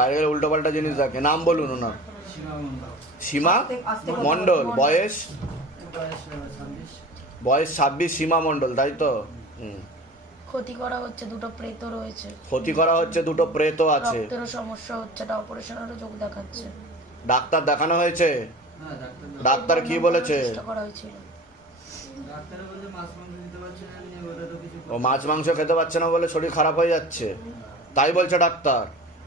বাইরে গেলে উল্টো পাল্টা জিনিস দেখে নাম বলুন ওনার। সীমা মণ্ডল বয়স? বয়স ছাব্বিশ সীমা মণ্ডল তাই তো? হুম। ক্ষতি করা হচ্ছে দুটো প্রেত রয়েছে। ক্ষতি করা হচ্ছে দুটো প্রেত আছে। রক্তেরও সমস্যা হচ্ছে এটা অপারেশনেরও যোগ দেখাচ্ছে। ডাক্তার দেখানো হয়েছে? হ্যাঁ ডাক্তার ডাক্তার কি বলেছে? করা হয়েছিল। ডাক্তার বলছে মাছ মাংস দিতে পারছে না নিয়ে ওটা তো কিছু ও মাছ মাংস খেতে পারছে না বলে শরীর খারাপ হয়ে যাচ্ছে। তাই বলছে ডাক্তার।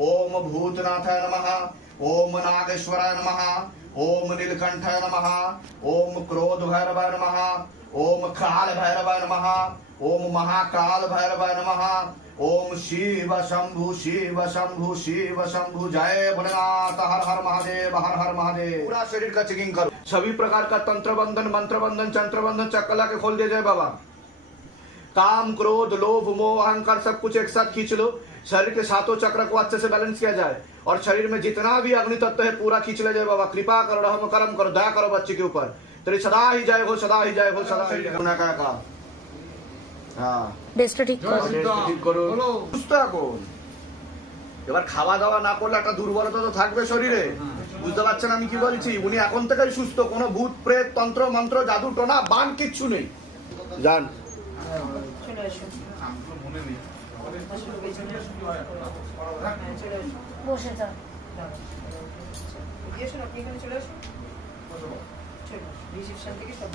ओम भूतनाथाय नमः, ओम नागेश्वराय नमः, ओम नीलकंठाय नमः, ओम क्रोध भैरवाय नमः, ओम काल भैरवाय नमः, ओम महाकाल भैरवाय नमः, ओम शिव शंभु शिव शंभु शिव शंभु। जय भोलेनाथ। हर हर महादेव, हर हर महादेव। पूरा शरीर का चेकिंग करो। सभी प्रकार का तंत्र बंधन, मंत्र बंधन, चंत्र बंधन चक्कला के खोल दे जय बाबा। काम क्रोध लोभ मोह अहंकार सब कुछ एक साथ खींच लो शरीर के सातों चक्र को अच्छे से बैलेंस किया जाए और शरीर में जितना भी अग्नि तत्व है पूरा खींच ले जाए बाबा कृपा करो रहम करम करो दया करो बच्चे के ऊपर तेरी सदा ही जय हो सदा ही जय हो सदा ही जय हो। गुना का का हाँ বেস্টটা ঠিক করো ঠিক করুন সুস্থ এখন এবার খাওয়া দাওয়া না করলে একটা দুর্বলতা তো থাকবে শরীরে বুঝতে পারছেন আমি কি বলছি উনি এখন থেকেই সুস্থ কোনো ভূত প্রেত তন্ত্র মন্ত্র জাদু টোনা বান কিচ্ছু নেই যান চলে এসো হ্যাঁ। বসে না, আপনি এখানে চলে আসুন। চলে রিসেপশন থেকে সব